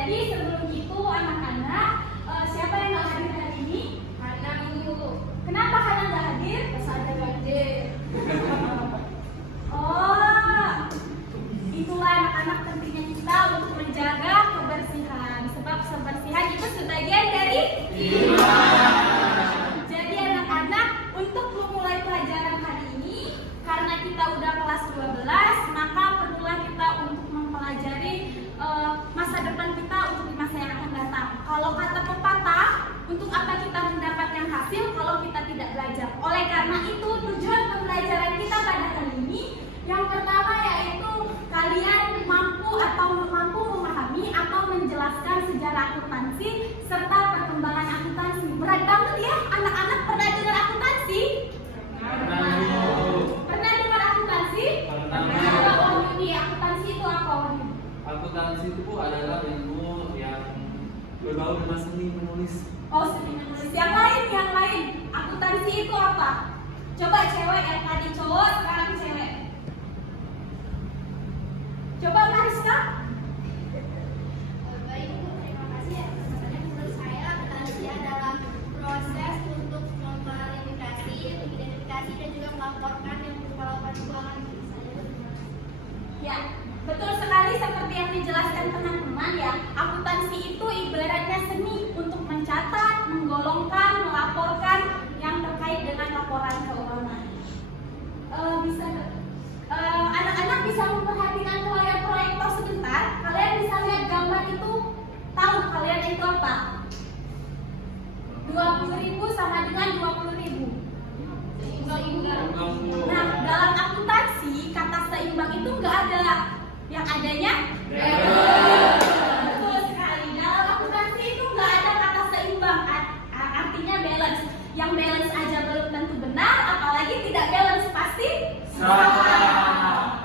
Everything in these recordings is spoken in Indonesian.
Jadi sebelum itu anak-anak, siapa yang nggak hadir hari ini? Hana dulu. Kenapa kalian nggak hadir? Ada banjir. Oh, itulah anak-anak pentingnya kita untuk menjaga kebersihan. Sebab kebersihan itu sebagian dari iman. Jadi anak-anak, untuk memulai pelajaran hari ini, karena kita udah kelas 12, maka perlulah kita untuk mempelajari masa depan kita untuk di masa yang akan datang. Kalau kata pepatah, untuk apa kita mendapatkan hasil kalau kita tidak belajar? Oleh karena itu, tujuan pembelajaran kita pada hari ini yang pertama yaitu kalian mampu memahami atau menjelaskan sejarah akuntansi serta perkembangan akuntansi. Berat banget ya, anak-anak pernah dengar akuntansi? Pernah dengar akuntansi? Coba Wahyudi, akuntansi itu apa Wahyudi? Akuntansi itu adalah ilmu yang berbau dengan seni menulis. Oh, seni menulis. Yang lain. Akuntansi itu apa? Coba cewek, yang tadi cowok, sekarang cewek. Coba Mariska. Baik, terima kasih ya. Sebenarnya menurut saya akuntansi adalah proses untuk mengklarifikasi, mengidentifikasi dan juga melaporkan yang berupa laporan keuangan. Ya, betul sekali seperti yang dijelaskan teman-teman ya. Akuntansi itu ibaratnya seni untuk mencatat, menggolongkan, melaporkan yang terkait dengan laporan keuangan. Anak-anak bisa memperhatikan layar proyektor sebentar. Kalian bisa lihat gambar itu, tahu kalian itu apa? 20.000 sama dengan 20.000. Nah, dalam akuntansi kata seimbang itu nggak ada. Yang adanya betul sekali. Dalam akuntansi itu nggak ada kata seimbang, artinya balance. Yang balance aja belum tentu benar, apalagi tidak balance pasti salah.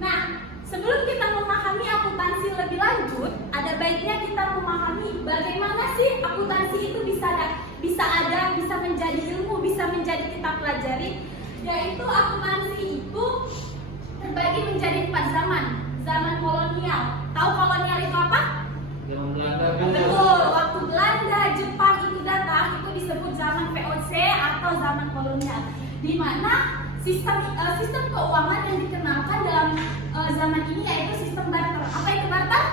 Nah, sebelum kita memahami akuntansi lebih lanjut, ada baiknya kita memahami bagaimana sih akuntansi itu bisa menjadi ilmu, bisa menjadi kita pelajari. Yaitu akuntansi itu terbagi menjadi 4 zaman. Zaman kolonial. Tahu kolonial itu apa? Zaman Belanda. Betul, waktu Belanda, Jepang itu datang, itu disebut zaman VOC atau zaman kolonial. Di mana sistem keuangan yang dikenalkan dalam zaman ini yaitu sistem barter. Apa itu barter?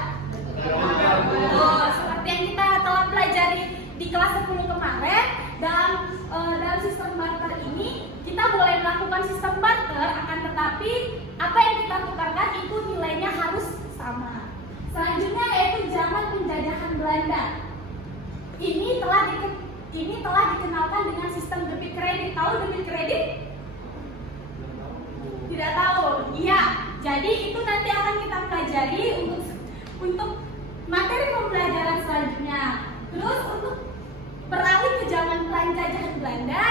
Betul, seperti yang kita telah pelajari di kelas 10 kemarin, dalam sistem barter ini kita boleh melakukan sistem barter, akan tetapi apa yang kita tukarkan itu nilainya harus sama. Selanjutnya yaitu zaman penjajahan Belanda. Ini telah dikenalkan dengan sistem debit kredit. Tahu debit kredit? Tidak tahu. Iya. Jadi itu nanti akan kita pelajari untuk materi pembelajaran selanjutnya. Terus untuk beralih ke zaman penjajahan Belanda,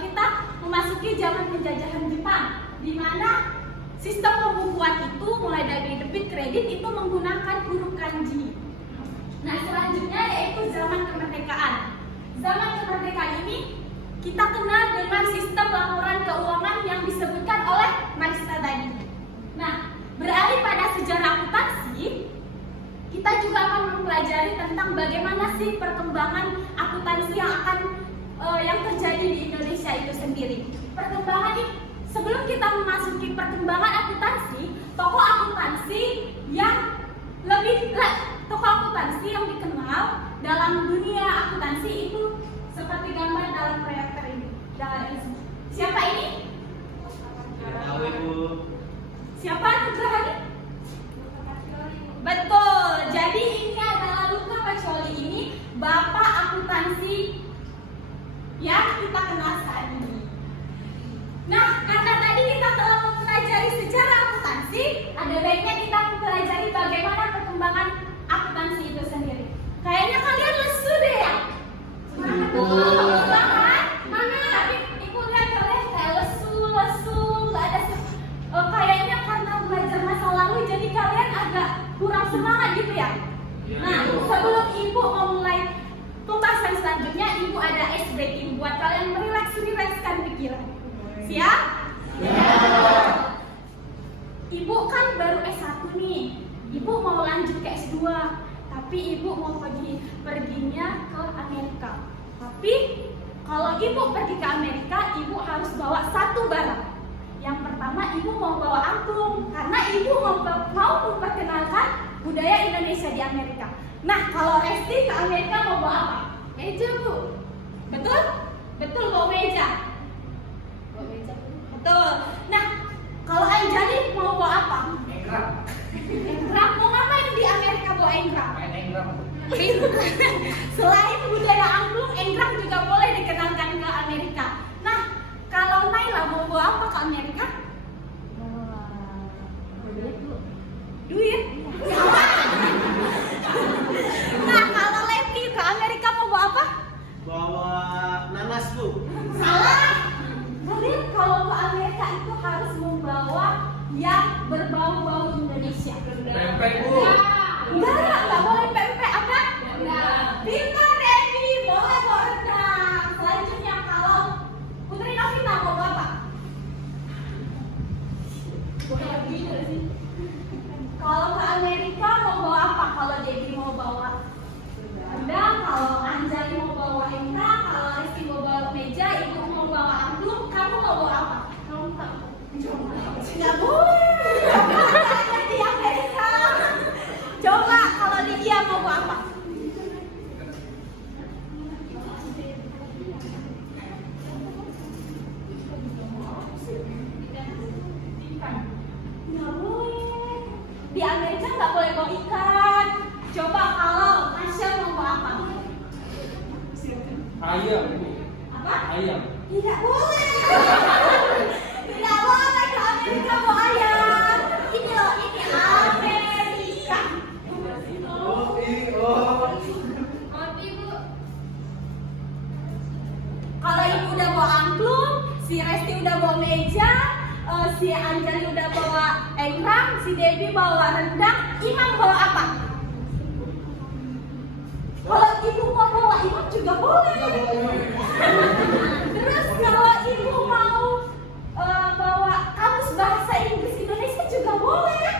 kita memasuki zaman penjajahan Jepang, di mana sistem pembukuan itu mulai dari debit kredit itu menggunakan huruf kanji. Nah, selanjutnya yaitu zaman kemerdekaan. Zaman kemerdekaan ini kita kenal dengan sistem laporan keuangan yang disebutkan oleh Mariska tadi. Nah, beralih pada sejarah akuntansi, kita juga akan mempelajari tentang bagaimana sih perkembangan akuntansi yang terjadi di Indonesia itu sendiri. Sebelum kita memasuki perkembangan akuntansi, tokoh akuntansi yang dikenal dalam dunia akuntansi itu seperti gambar dalam proyektor ini. Siapa ini? Siapa Nugrahani? Betul. Jadi ini adalah Luca Pacioli, ini bapak akuntansi yang kita kenal saat ini. Nah, karena tadi kita telah mempelajari sejarah akuntansi, ada baiknya kita mempelajari bagaimana perkembangan akuntansi itu sendiri. Kayaknya kalian lesu deh ya? Semangat betul, semangat. Mana? Tapi ibu lihat kalian kayak lesu, nggak ada kayaknya karena belajar masa lalu jadi kalian agak kurang semangat gitu ya? Nah, sebelum ibu memulai pembahasan selanjutnya, ibu ada ice breaking buat kalian merilekskan pikiran. Siap? Ya. Ibu kan baru S1 nih. ibu mau lanjut ke S2, tapi ibu mau perginya ke Amerika. Tapi kalau ibu pergi ke Amerika, ibu harus bawa satu barang. Yang pertama, ibu mau bawa angklung karena ibu mau memperkenalkan budaya Indonesia di Amerika. Nah, kalau Resti ke Amerika mau bawa apa? Meja, Bu. Betul? Betul, bawa meja. Bawa meja. Betul. Nah, kalau Anjali mau bawa apa? Enggrang. Enggrang. Mau ngapain di Amerika bawa enggrang? Main enggrang. Selain budaya angklung, enggrang juga boleh dikenalkan ke Amerika. Nah, kalau Naila mau bawa apa ke Amerika? Duit. Nah, kalau Levi ke Amerika mau bawa apa? Bawa nanas, Bu. Salah. Kalian kalau ke Amerika itu harus membawa yang berbau-bau Indonesia. Pempek, Bu. Enggak boleh pempek apa? Pintar Devi, boleh bawa rendang. Selanjutnya kalau Putri Novita mau bawa apa? Kalau ke Amerika mau bawa apa? Kalau Devi mau bawa rendang, kalau Anjali mau bawa enggrang, kalau Rizky mau bawa meja, ibu mau bawa angklung, kamu mau bawa apa? Nggak boleh. Ada di Amerika. Coba kalau Lydia mau bawa apa? Nggak boleh. Di Amerika nggak boleh bawa ikan. Coba kalau Tasya mau bawa apa? Ayam, Bu. Apa? Ayam. Tidak boleh. Tidak boleh ke Amerika bawa ayam. Ini loh, ini Amerika. Kalau ibu udah bawa angklung, si Resti udah bawa meja, si Anjali udah bawa enggrang, si Devi bawa rendang, Imam bawa apa? Kalau ibu mau bawa Imam juga boleh. Terus kalau ibu mau bawa kamus bahasa Inggris Indonesia juga boleh.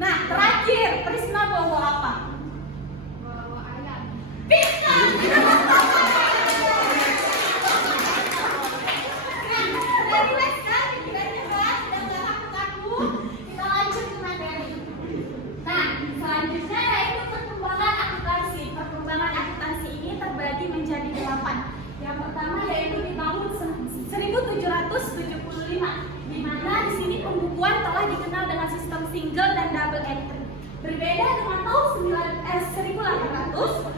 Nah, terakhir, Trisna bawa apa? Bawa ayam. Pintar. Relax kan, pikirannya kan, udah nggak takut-takut. Kita lanjut ke materi. Nah, selanjutnya yaitu perkembangan akuntansi. Perkembangan akuntansi ini terbagi menjadi 8. Yang pertama yaitu di tahun 1775, di mana di sini pembukuan telah dikenal dengan sistem single dan double entry. Berbeda dengan tahun 1800,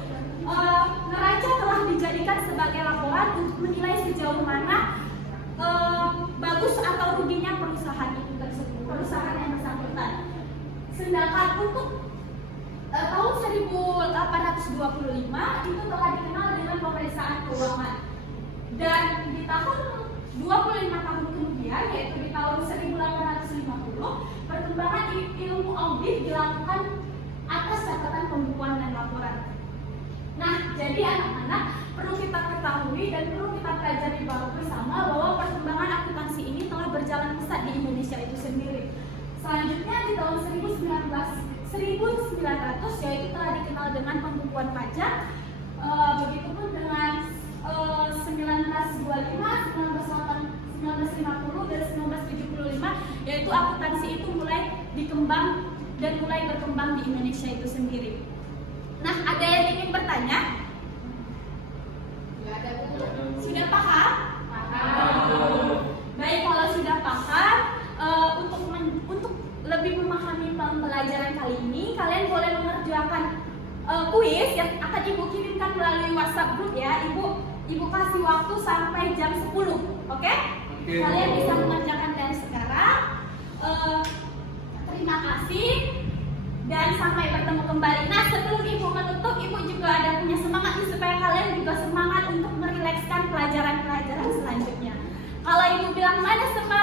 neraca telah dijadikan sebagai laporan untuk menilai sejauh mana bagus atau ruginya perusahaan itu tersebut, perusahaan yang bersangkutan. Sedangkan untuk tahun 1825 itu telah dikenal dengan pemeriksaan keuangan. Dan di tahun 25 tahun kemudian, yaitu di tahun 1850, perkembangan ilmu audit dilakukan atas catatan pembukuan dan laporan. Nah, jadi anak-anak perlu kita ketahui dan perlu kita pelajari bersama bahwa perkembangan akuntansi ini telah berjalan pesat di Indonesia itu sendiri. Selanjutnya di tahun 1900 yaitu telah dikenal dengan pembukuan pajak. Begitupun dengan 1925, 1950 dan 1975, yaitu akuntansi itu mulai berkembang di Indonesia itu sendiri. Nah, ada yang ingin bertanya? Nggak ada, Bu. Sudah paham? Baik, kalau sudah paham, untuk lebih memahami pembelajaran kali ini, kalian boleh mengerjakan kuis yang akan ibu kirimkan melalui WhatsApp group ya. Ibu kasih waktu sampai jam 10, oke? Kalian bisa mengerjakan dari sekarang. Terima kasih dan sampai bertemu kembali. Nah, sebelum ibu menutup, ibu juga ada punya semangat nih, supaya kalian juga semangat untuk merilekskan pelajaran-pelajaran selanjutnya. Kalau ibu bilang mana semangat